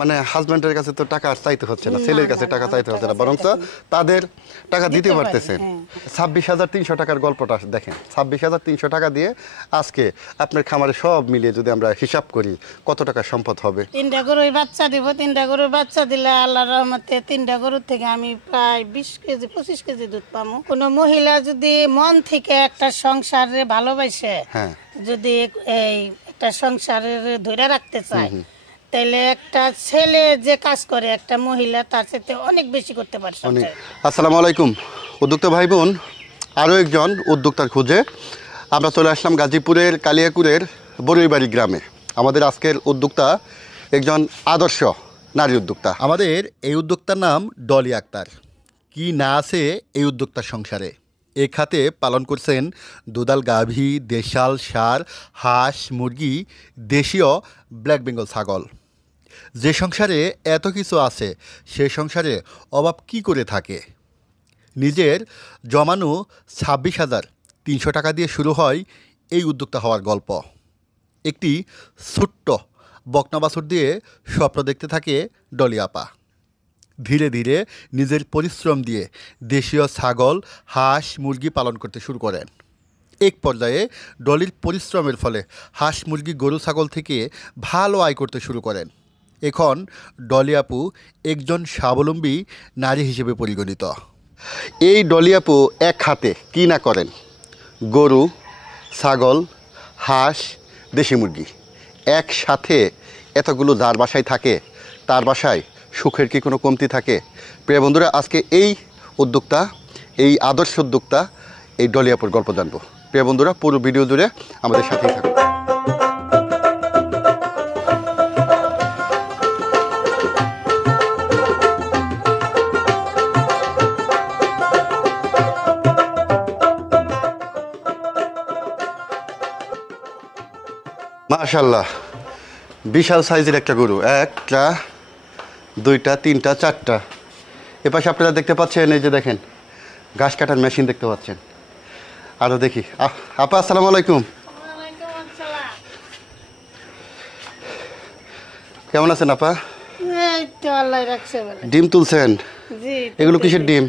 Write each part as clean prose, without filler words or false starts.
মানে হাজবেন্ডের কাছে তো টাকা আর চাইতে হচ্ছে না, ছেলের কাছে টাকা চাইতে হচ্ছে না, বরং তাদের টাকা দিতে পারতেছেন। 26,300 টাকার গল্পটা দেখেন, 26,300 টাকা দিয়ে আজকে আপনার খামারে সব মিলিয়ে যদি আমরা হিসাব করি কত টাকা সম্পদ হবে? 3টা গরুর বাচ্চা দিব, 3টা গরুর বাচ্চা দিলে আল্লাহর রহমতে 3টা গরুর থেকে আমি প্রায় 20 কেজি 25 কেজি দুধ পাবো। কোনো মহিলা যদি মন থেকে একটা সংসারে ভালোবাসে, যদি এই একটা সংসারে ধরে রাখতে চায়, তাহলে একটা ছেলে যে কাজ করে একটা মহিলা তার সাথে অনেক বেশি করতে পারে। আসসালামু আলাইকুম উদ্যোক্তা ভাই বোন, আরও একজন উদ্যোক্তার খুঁজে আমরা চলে আসলাম গাজীপুরের কালিয়াকুরের বড়ুইবাড়ি গ্রামে। আমাদের আজকের উদ্যোক্তা একজন আদর্শ নারী উদ্যোক্তা। আমাদের এই উদ্যোক্তার নাম ডলি আক্তার। কি না আছে এই উদ্যোক্তার সংসারে? এই খাতে পালন করছেন দুধাল গাভী, দেশাল ষাঁড়, হাঁস, মুরগি, দেশীয় ব্ল্যাক বেঙ্গল ছাগল। যে সংসারে এত কিছু আছে সে সংসারে অভাব কি করে থাকে? নিজের জমানো 26,300 টাকা দিয়ে শুরু হয় এই উদ্যোক্তা হওয়ার গল্প। একটি ছোট্ট বকনা বাছুর দিয়ে স্বপ্ন দেখতে থাকে ডলি আপা। ধীরে ধীরে নিজের পরিশ্রম দিয়ে দেশীয় ছাগল, হাঁস, মুরগি পালন করতে শুরু করেন। এক পর্যায়ে ডলির পরিশ্রমের ফলে হাঁস, মুরগি, গরু, ছাগল থেকে ভালো আয় করতে শুরু করেন। এখন ডলি আপু একজন স্বাবলম্বী নারী হিসেবে পরিগণিত। এই ডলি আপু এক হাতে কী না করেন, গরু, ছাগল, হাঁস, দেশি মুরগি একসাথে এতগুলো যার বাসায় থাকে তার বাসায় সুখের কি কোনো কমতি থাকে? প্রিয় বন্ধুরা, আজকে এই উদ্যোক্তা, এই আদর্শ উদ্যোক্তা, এই ডলি আপুর গল্প জানবো। প্রিয় বন্ধুরা, পুরো ভিডিও জুড়ে আমাদের সাথেই থাকুন। মাশাআল্লাহ, বিশাল সাইজের একটা গরু। একটা, দুইটা, তিনটা, চারটা। এপাশে আপনারা দেখতে পাচ্ছেন, এই যে দেখেন ঘাস কাটার মেশিন দেখতে পাচ্ছেন। আরও দেখি। আপা আসসালামু আলাইকুম। কেমন আছেন আপা? ডিম তুলছেন? এগুলো কিসের ডিম?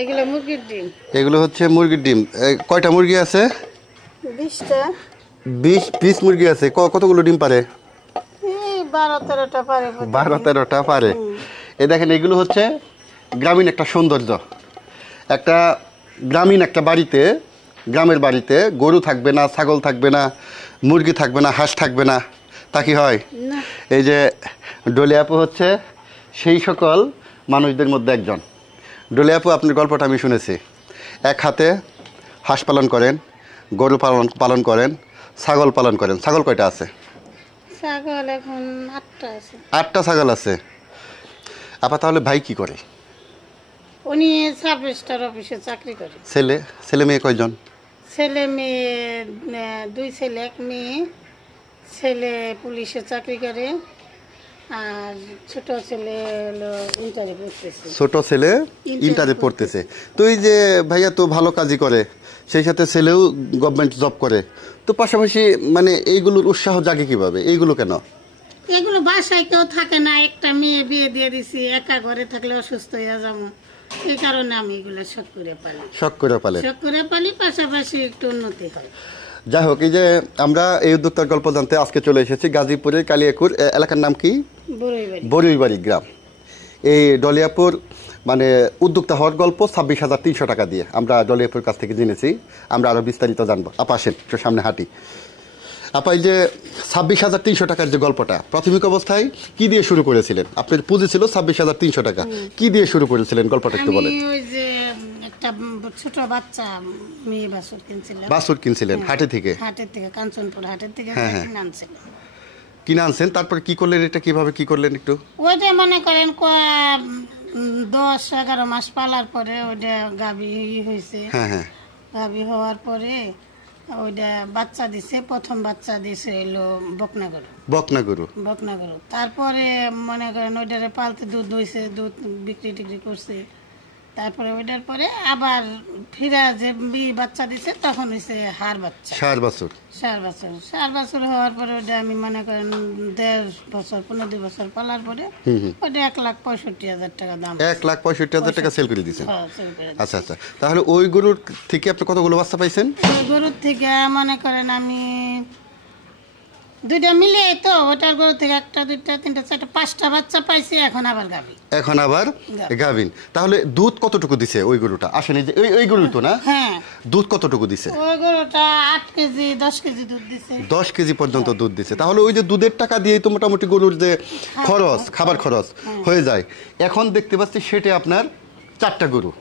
এগুলো মুরগির ডিম। এগুলো হচ্ছে মুরগির ডিম। কয়টা মুরগি আছে? 20টা। 20 মুরগি আছে। কতগুলো ডিম পারে? 12-13টা পারে। 12-13টা পারে। এই দেখেন, এগুলো হচ্ছে গ্রামীণ একটা সৌন্দর্য। একটা গ্রামীণ একটা বাড়িতে, গ্রামের বাড়িতে গরু থাকবে না, ছাগল থাকবে না, মুরগি থাকবে না, হাঁস থাকবে না, তা কি হয়? এই যে ডলি আপু হচ্ছে সেই সকল মানুষদের মধ্যে একজন। ডলি আপু, আপনার গল্পটা আমি শুনেছি। এক হাতে হাঁস পালন করেন, গরু পালন করেন, ছাগল পালন করেন। ছাগল কয়টা আছে? ছাগল এখন 8টা আছে। 8টা ছাগল আছে। আপা তাহলে ভাই কি করে? উনি সাব রেজিস্ট্রার অফিসে চাকরি করে। ছেলে মেয়ে কয়জন? ছেলে মেয়ে 2 ছেলে 1 মেয়ে। ছেলে পুলিশে চাকরি করে, আর ছোট ছেলে হলো ইন্টারে পড়তেছে। ছোট ছেলে ইন্টারে পড়তেছে। তো এই যে ভাইয়া তো ভালো কাজই করে, সেই সাথে ছেলেও গভর্নমেন্ট জব করে, তো পাশাপাশি মানে এইগুলোর উৎসাহ জাগে কিভাবে? এইগুলো কেন? এগুলো বাসায় কেউ থাকে না, একটা মেয়ে বিয়ে দিয়ে দিছি, একা ঘরে থাকলে অসুস্থ হয়ে যাবো, এই কারণে আমি এগুলো শখ করে পালি। পাশাপাশি একটু উন্নতি হয়। যাই হোক, এই যে আমরা এই উদ্যোক্তার গল্প জানতে আজকে চলে এসেছি গাজীপুরের কালিয়াকুর। এলাকার নাম কি? বড়ুইবাড়ি গ্রাম। এই ডলিয়াপুর মানে উদ্যোক্তা হওয়ার গল্প 26,300 টাকা দিয়ে আমরা ডলিয়াপুর কাছ থেকে জেনেছি। আমরা আরও বিস্তারিত জানবো। আপা আসেন, একটু সামনে হাঁটি। আপা, এই যে 26,300 টাকার যে গল্পটা, প্রাথমিক অবস্থায় কি দিয়ে শুরু করেছিলেন? আপনার পুঁজি ছিল 26,300 টাকা, কি দিয়ে শুরু করেছিলেন গল্পটা একটু বলেন। ওই যে একটা ছোট বাচ্চা মেয়ে বাছুর কিনছিলেন হাটে থেকে কাঞ্চনপুর হাটের থেকে কিনে আনছেন। তারপরে কি করলেন? এটা কিভাবে কি করলেন একটু? ওইটা মনে করেন 10-11 মাস পালার পরে ওইটা গাভী হয়েছে। গাভী হওয়ার পরে ওইটা বাচ্চা দিছে। প্রথম বাচ্চা দিছে হলো বকনা গরু। তারপরে মনে করেন ওইটারে পালতে দুধ হয়েছে, দুধ বিক্রি টিক্রি করছে। তারপরে ওইটার পরে আবার ফিরা যে বাচ্চা দিছে তখন হয়েছে হার বাচ্চা 4 বছর 4 বছর হওয়ার পরে ওটা আমি মনে করেন 1.5 বছর 15 বছর পালার পরে ওটা 1,65,000 টাকা দাম 1,65,000 টাকা সেল করে দিয়েছেন। হ্যাঁ, সেল করে আচ্ছা আচ্ছা, তাহলে ওই গরুর থেকে আপনি কতগুলো বাচ্চা পাইছেন? ওই গরুর থেকে মনে করেন আমি দুইটা মিলে তো ওটার গরু থেকে 1 2 3 4 5টা বাচ্চা পাইছি। এখন আবার গাভিন। তাহলে দুধ কতটুকু দিছে ওই গরুটা? আসেনি যে ওই গরু তো না? হ্যাঁ, দুধ কতটুকু দিছে? ওই গরুটা 8 কেজি 10 কেজি দুধ দিছে। 10 কেজি পর্যন্ত দুধ দিছে। তাহলে ওই যে দুধের টাকা দিয়ে তো মোটামুটি গরুর যে খরচ, খাবার খরচ হয়ে যায়। এখন দেখতে পাচ্ছি সেটা আপনার 4টা গরু।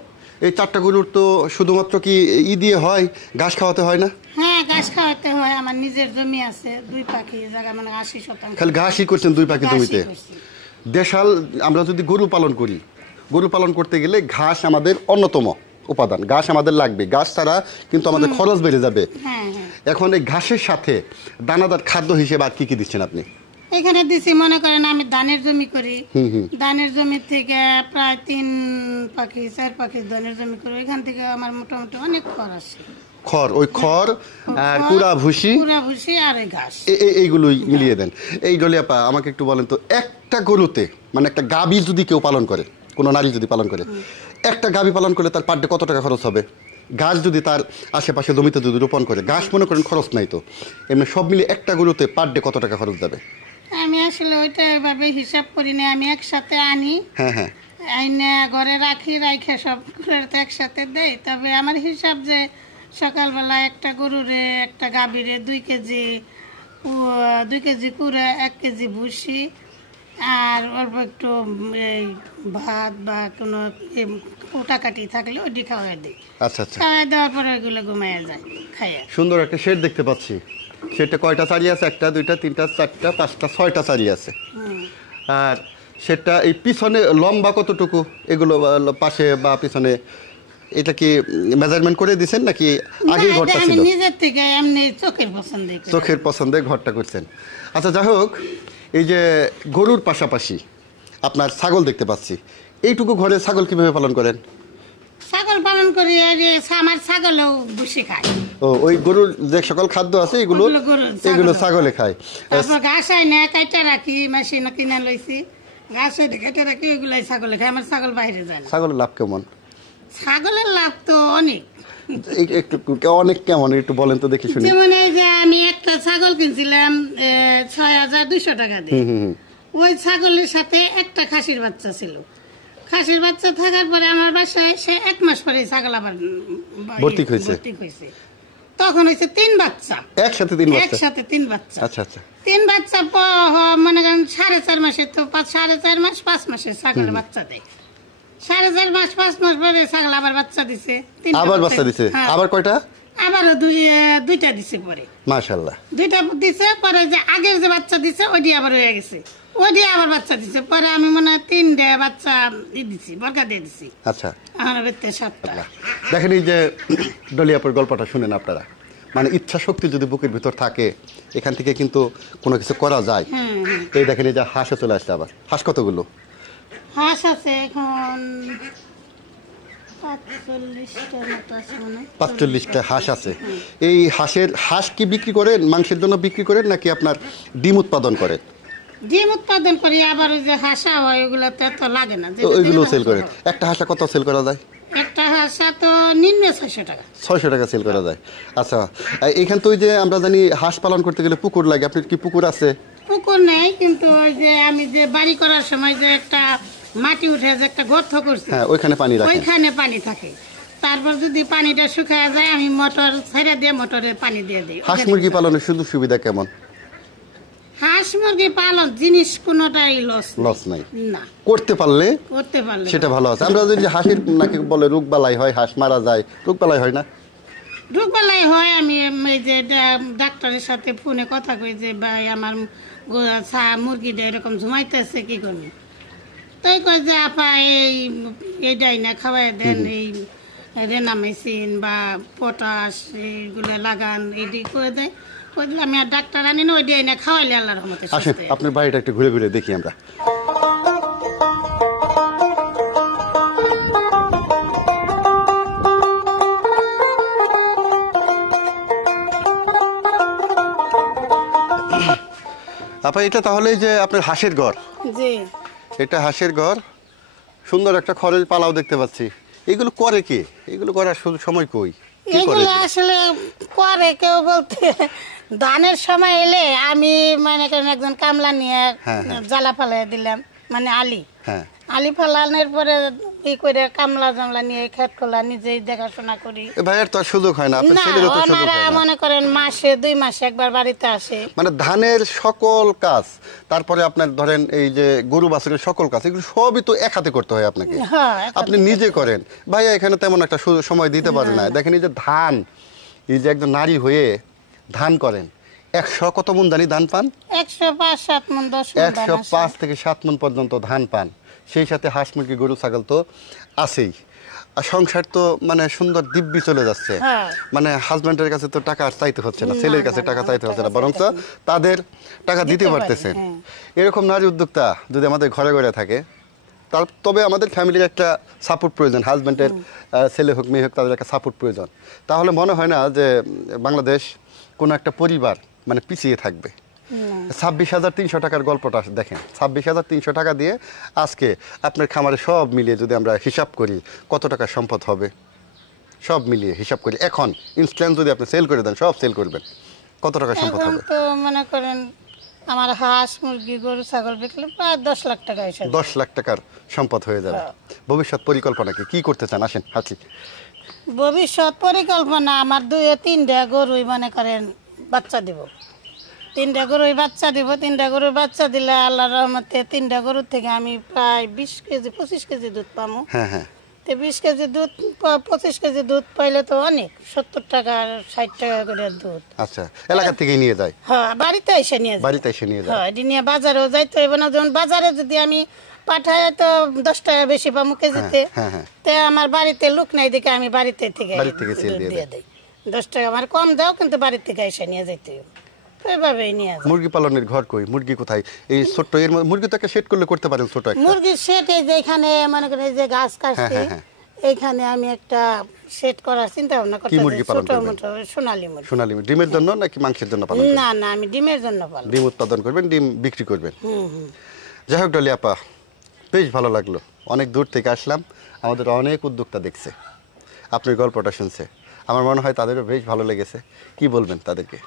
এই 4টা গরুর তো শুধুমাত্র কি দিয়ে হয়, ঘাস খাওয়াতে হয় না? হ্যাঁ, ঘাস খাওয়াতে হয়। আমার নিজের জমি আছে 2 পাখি জায়গা, মানে 80%। খালি ঘাসই করছেন 2 পাখি জমিতে? দেশাল আমরা যদি গরু পালন করি, গরু পালন করতে গেলে ঘাস আমাদের অন্যতম উপাদান। ঘাস আমাদের লাগবে, ঘাস ছাড়া কিন্তু আমাদের খরচ বেড়ে যাবে। এখন এই ঘাসের সাথে দানাদার খাদ্য হিসেবে আর কি দিচ্ছেন আপনি? এখানে দিছি মনে করেন আমি ধানের জমি করি, ধানের জমি থেকে প্রায় 3 পাখি 4 পাখি ধানের জমি করি। এখান থেকে আমার মোটামুটি অনেক খরচ আসে। ওই খড় আর কুড়া ভুসি আর এই ঘাস, এইগুলোই মিলিয়ে দেন। এই ডলিয়াপা আমাকে একটু বলেন তো, একটা গরুতে মানে একটা গাভী যদি কেউ পালন করে, কোনো নারী যদি পালন করে, একটা গাভী পালন করলে তার পার ডে কত টাকা খরচ হবে? ঘাস যদি তার আশেপাশে জমিতে যদি রোপণ করে, ঘাস মনে করেন খরচ নাই তো, এমনি সব মিলে একটা গরুতে পার ডে কত টাকা খরচ যাবে? আমি আসলে ওইটা এভাবে হিসাব করি না। আমি একসাথে আনি, আইনে ঘরে রাখি, রাখে সব একসাথে দেই। তবে আমার হিসাব যে সকালবেলা একটা গরুরে একটা গাভীরে 2 কেজি কুড়া, 1 কেজি ভুসি আর অল্প একটু এই ভাত বা কোনো কোটাকাটি থাকলে ওইটি খাওয়াই দিই। আচ্ছা আচ্ছা, খাওয়াই দেওয়ার পরে ওইগুলো ঘুমাইয়া যায় খাইয়া। সুন্দর একটা শেড দেখতে পাচ্ছি। সেটা কয়টা চারি আছে? 1 2 3 4 5 6টা চারি আছে। আর সেটা এই পিছনে লম্বা কতটুকু? এগুলো পাশে বা পিছনে এটা কি মেজারমেন্ট করে দিয়েছেন নাকি আগেই ঘরটা ছিল? আমি নিজের থেকে এমনি চোখের পছন্দে ঘরটা করছেন। আচ্ছা, যাই হোক, এই যে গরুর পাশাপাশি আপনার ছাগল দেখতে পাচ্ছি। এইটুকু ঘরে ছাগল কিভাবে পালন করেন? ছাগল পালন করি, আমার ছাগলও ভুসি খায়। ওই গরুর যে সকল খাদ্য আছে এগুলো ছাগলে খায়। ঘাস আই না কাইটা রাখি, মেশিন কিনা লইছি, ঘাস কেটে রাখি, ওইগুলাই ছাগলে খায়। আমার ছাগল বাইরে যায় না। ছাগলের লাভ কেমন? ছাগলের লাভ তো অনেক। অনেক কেমন একটু বলেন তো দেখি শুনি। যেমন এই যে আমি একটা ছাগল কিনছিলাম 6,200 টাকা দিয়ে। ওই ছাগলের সাথে একটা খাসির বাচ্চা ছিল। খাসির বাচ্চা থাকার পরে আমার বাসায় সে 1 মাস পরে ছাগল আবার ভর্তি হয়েছে। তখন হয়েছে 3 বাচ্চা একসাথে 3 বাচ্চা। আচ্ছা আচ্ছা, 3 বাচ্চা মনে করেন 4.5 মাসে তো 4.5 মাস 5 মাসের ছাগলের বাচ্চা দেয়। 4.5 মাস 5 মাস পরে ছাগল আবার বাচ্চা দিছে। আবার কয়টা? আবারও দুইটা দিছে পরে। মাশাআল্লাহ, 2টা দিছে পরে। যে আগের যে বাচ্চা দিছে ওইটি আবার হয়ে গেছে, ওইটি আবার বাচ্চা দিছে। পরে আমি মনে হয় 3টে বাচ্চা দিছি, বর্গা দিয়ে দিছি। আচ্ছা, আমার বেতে 7টা। দেখেন, এই যে ডলিয়াপুর গল্পটা শুনেন আপনারা, মানে ইচ্ছা শক্তি যদি বুকের ভিতর থাকে এখান থেকে কিন্তু কোনো কিছু করা যায়। এই দেখেন, এই যে হাঁসে চলে আসছে আবার। হাঁস কতগুলো? হাঁস আছে এখন 45টা হাঁস আছে। এই হাঁস কি বিক্রি করেন? মাংসের জন্য বিক্রি করেন নাকি আপনার ডিম উৎপাদন করেন? ডিম উৎপাদন করি, আবার ওই যে হাঁসা হয় ওগুলো তো এত লাগে না, ওইগুলো সেল করেন। একটা হাঁসা কত সেল করা যায়? একটা হাঁসা তো নিম্ন 600 টাকা। 600 টাকা সেল করা যায়। আচ্ছা, এখান তো ওই যে আমরা জানি হাঁস পালন করতে গেলে পুকুর লাগে। আপনার কি পুকুর আছে? পুকুর নেই, কিন্তু ওই যে আমি যে বাড়ি করার সময় যে একটা মাটি উঠে যে একটা গর্ত করছি, ওইখানে পানি রাখেন? ওইখানে পানি থাকে। তারপর যদি পানিটা শুকায় যায় আমি মোটর ছেড়ে দিয়ে মোটরের পানি দিয়ে দিই। হাঁস মুরগি পালনের সুযোগ সুবিধা কেমন? হাঁস মুরগি পালন জিনিস কোনোটাই লস নাই না। করতে পারলে সেটা ভালো আছে। আমরা যদি হাঁসের নাকি বলে রোগবালাই হয়, হাঁস মারা যায়, রোগবালাই হয় না? রোগবালাই হয়। আমি এই যে ডাক্তারের সাথে ফোনে কথা কই যে ভাই আমার মুরগিটা এরকম ঝুমাইতেছে, কি করবো? তাই কয় যে আপা এইটাই না খাওয়াই দেন, এই রেনামেসিন বা পটাশ এইগুলো লাগান, এইটি করে দেয়। কই দিলে আমি আর ডাক্তার আনি না, ওইটাই না খাওয়াইলে আল্লাহর রহমতে। আপনার বাড়িটা একটু ঘুরে ঘুরে দেখি আমরা। আপা এটা তাহলে এই যে আপনার হাঁসের ঘর, জি এটা হাঁসের ঘর, সুন্দর একটা খড়ের পালাও দেখতে পাচ্ছি। এগুলো করে কে? এগুলো করার সময় কই? কি করে এগুলো এগুলো? আসলে করে কেউ বলতে ধানের সময় এলে আমি মানে একজন কামলা নিয়ে হ্যাঁ, হ্যাঁ। জ্বালা ফালাই দিলাম, মানে আলি হ্যাঁ, আলি ফালানোর পরে ই করে কামলা জামলা নিয়ে খেত খোলা নিজেই দেখাশোনা করি। এ ভাইয়ের তো আর সুযোগ হয় না, আপনার না ছেলেরও তো সুযোগ ওনারা হয় না। মনে করেন মাসে 2 মাসে একবার বাড়িতে আসে। মানে ধানের সকল কাজ, তারপরে আপনার ধরেন এই যে গরু বাছুরের সকল কাজ, এগুলো সবই তো এক হাতে করতে হয় আপনাকে। হ্যাঁ আপনি নিজে করেন, ভাইয়া এখানে তেমন একটা সময় দিতে পারে না। দেখেন এই যে ধান, এই যে একজন নারী হয়ে ধান করেন, 100 কত মন জানি ধান পান? 105-7 মণ 10 মণ ধান আসে। 105 থেকে 7 মন পর্যন্ত ধান পান। সেই সাথে হাঁস মুরগি গরু ছাগল তো আছেই। আর সংসার তো মানে সুন্দর দিব্যি চলে যাচ্ছে। হ্যাঁ। মানে হাজব্যান্ডের কাছে তো টাকা আর চাইতে হচ্ছে না, না, ছেলের কাছে না, টাকা না, চাইতে হচ্ছে না, টাকা বরং চাইতে তাদের টাকা দিতে দিতে পারি, পারতেছেন। হ্যাঁ। এরকম নারী উদ্যোক্তা যদি আমাদের ঘরে ঘরে থাকে, তবে আমাদের ফ্যামিলির একটা সাপোর্ট প্রয়োজন, হাজব্যান্ডের ছেলে হোক মেয়ে হোক, তাদের একটা সাপোর্ট প্রয়োজন। তাহলে মনে হয় না যে বাংলাদেশ কোনো একটা পরিবার মানে পিছিয়ে থাকবে। 26,300 টাকার গল্পটা দেখেন, 26,300 টাকা দিয়ে আজকে আপনার খামারে সব মিলিয়ে যদি আমরা হিসাব করি কত টাকা সম্পদ হবে, সব মিলিয়ে হিসাব করি, এখন ইনস্ট্যান্ট যদি আপনি সেল করে দেন, সব সেল করবেন, কত টাকা সম্পদ এখন হবে? তো মনে করেন আমার হাঁস মুরগি গরু ছাগল বিকলে প্রায় 10 লাখ টাকা এসে 10 লাখ টাকার সম্পদ হয়ে যাবে। হ্যাঁ। ভবিষ্যৎ পরিকল্পনা কি করতে চান? আসেন হাসি। ভবিষ্যৎ পরিকল্পনা আমার 2-3টা গরুই মনে করেন বাচ্চা দিব। 3টা গরুই বাচ্চা দিব। 3টা গরুর বাচ্চা দিলে আল্লাহর রহমতে 3টা গরুর থেকে আমি প্রায় 20 কেজি 25 কেজি দুধ পাবো। হ্যাঁ, হ্যাঁ। তো 20 কেজি দুধ 25 কেজি দুধ পাইলে তো অনেক, 70 টাকা 60 টাকা করে দুধ। আচ্ছা, এলাকা থেকেই নিয়ে যায়, হ্যাঁ বাড়িতে এসে নিয়ে যায়। বাড়িতে এসে নিয়ে যায়। হ্যাঁ এটি নিয়ে বাজারেও যাইতে হইব না, যেমন বাজারে যদি আমি পাঠাই তো 10 টাকা বেশি পাবো কেজিতে। হ্যাঁ, হ্যাঁ। তে আমার বাড়িতে লোক নাই দেখে আমি বাড়ি থেকে সেল দুধ দিয়ে দিয়ে দেই। 10 টাকা আমার কম দাও, কিন্তু বাড়ি থেকে এসে নিয়ে যাইতে হইব। তো এইভাবেই নিয়ে যায়। মুরগি পালনের ঘর কই? মুরগি কোথায়? এই ছোট্ট এর মুরগি তো একটা সেট করলে করতে পারেন, ছোট একটা। মুরগির সেট এই যে এখানে মনে করেন এই যে গাছ কাটছি, হ্যাঁ, হ্যাঁ। এইখানে আমি একটা সেট করার চিন্তা ভাবনা করতেছি। মুরগি পালন ছোট করবেন? মোটো সোনালী মুরগি। সোনালী ডিমের জন্য নাকি মাংসের জন্য পালন করবেন? না না আমি ডিমের জন্য পালন। ডিম উৎপাদন করবেন, ডিম বিক্রি করবেন। যাই হোক ডলি আপা, বেশ ভালো লাগলো। অনেক দূর থেকে আসলাম, আমাদের অনেক উদ্যোক্তা দেখছে, আপনার গল্পটা শুনছে, আমার মনে হয় তাদেরও বেশ ভালো লেগেছে। কি বলবেন তাদেরকে?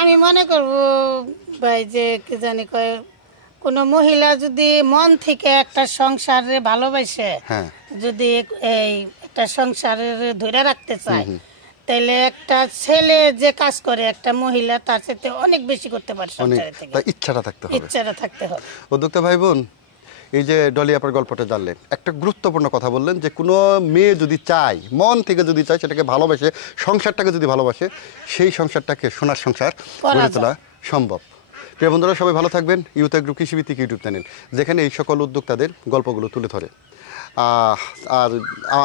আমি মনে করব ভাই যে কি জানি কয়, কোনো মহিলা যদি মন থেকে একটা সংসারে ভালোবাসে, হ্যাঁ। যদি এই একটা সংসারে ধরে রাখতে চায়, তাহলে একটা ছেলে যে কাজ করে একটা মহিলা তার সাথে অনেক বেশি করতে পারে অনেক, সংসারে থেকে। তাই ইচ্ছাটা থাকতে হবে, ইচ্ছাটা থাকতে হবে। উদ্যোক্তা ভাই বোন। এই যে ডলি আপার গল্পটা জানলেন, একটা গুরুত্বপূর্ণ কথা বললেন যে কোনো মেয়ে যদি চায়, মন থেকে যদি চায়, সেটাকে ভালোবাসে, সংসারটাকে যদি ভালোবাসে, সেই সংসারটাকে সোনার সংসার গড়ে তোলা সম্ভব। প্রিয় বন্ধুরা, সবাই ভালো থাকবেন। ইউথ এগ্রো কৃষিভিত্তিক ইউটিউব চ্যানেল, যেখানে এই সকল উদ্যোক্তাদের গল্পগুলো তুলে ধরে। আর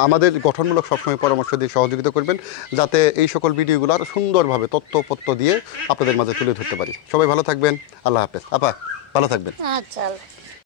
আমাদের গঠনমূলক সবসময় পরামর্শ দিয়ে সহযোগিতা করবেন, যাতে এই সকল ভিডিওগুলো আরও সুন্দরভাবে তথ্যপত্র দিয়ে আপনাদের মাঝে তুলে ধরতে পারি। সবাই ভালো থাকবেন, আল্লাহ হাফেজ। আপা ভালো থাকবেন। আচ্ছা।